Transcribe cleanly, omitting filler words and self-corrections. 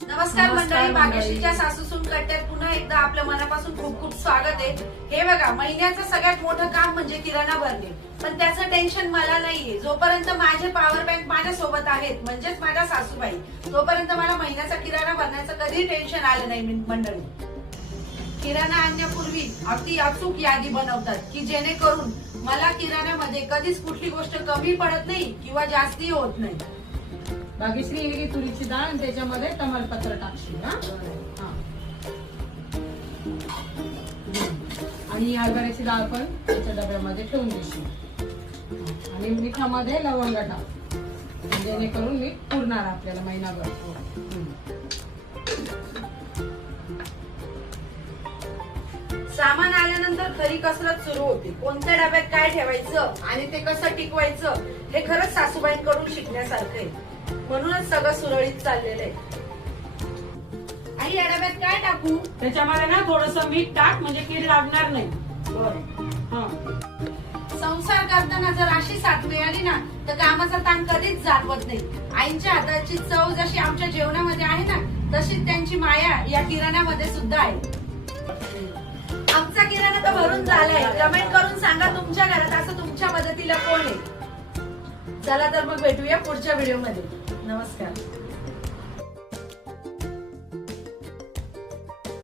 नमस्कार मंडळी, भाग्यश्रीच्या सासूसून कट्ट्यात पुन्हा एकदा आपल्या मनापासून खूप खूप स्वागत आहे। हे बघा, महिन्याचं सगळ्यात मोठं काम म्हणजे किराणा भरणे, पण त्याचं टेन्शन मला नाहीये। जोपर्यंत माझे पॉवर बँक माझ्या सोबत आहेत, म्हणजेच माझ्या सासूबाई, तोपर्यंत मला महिन्याचा किराणा भरण्याचं कधी टेन्शन आलं नाही। मंडळी, किराणा आणण्यापूर्वी अगदी अचूक यादी बनवतात की जेणेकरून मला किराण्यामध्ये कधीच कुठली गोष्ट कमी पडत नाही किंवा जास्ती होत नाही। भाग्यश्री ही तुरीची डाळ आणि त्याच्यामध्ये तमालपत्र टाकशील हा? आणि हरभऱ्याची डाळ पण त्याच्या डब्यामध्ये ठेवून देशील आणि मिठामध्ये लवंग टाक, जेणेकरून मीठ पुरणार आपल्याला महिनाभर। सामान आल्यानंतर खरी कसरत सुरू होते। कोणत्या डब्यात काय ठेवायचं आणि ते कसं टिकवायचं हे खरंच सासूबाईंकडून शिकण्यासारखं आहे। म्हणूनच सगळं सुरळीत चाललेलं आहे। आई, या डब्यात काय टाकू? त्याच्यामध्ये ना थोडंसं मीठ टाक, म्हणजे कीड लागणार नाही। संसार करताना जर अशी साथ मिळाली ना तर कामाचा ताण कधीच जाणवत नाही। आईंच्या हाताची चव जशी आमच्या जेवणामध्ये आहे ना, तशीच त्यांची माया या किराण्यामध्ये सुद्धा आहे। आमचा किराणा तर भरून झालाय। कमेंट करून सांगा तुमच्या घरात असं तुमच्या मदतीला कोण आहे। चला तर मग भेटूया पुढच्या व्हिडिओ मध्ये। नमस्कार।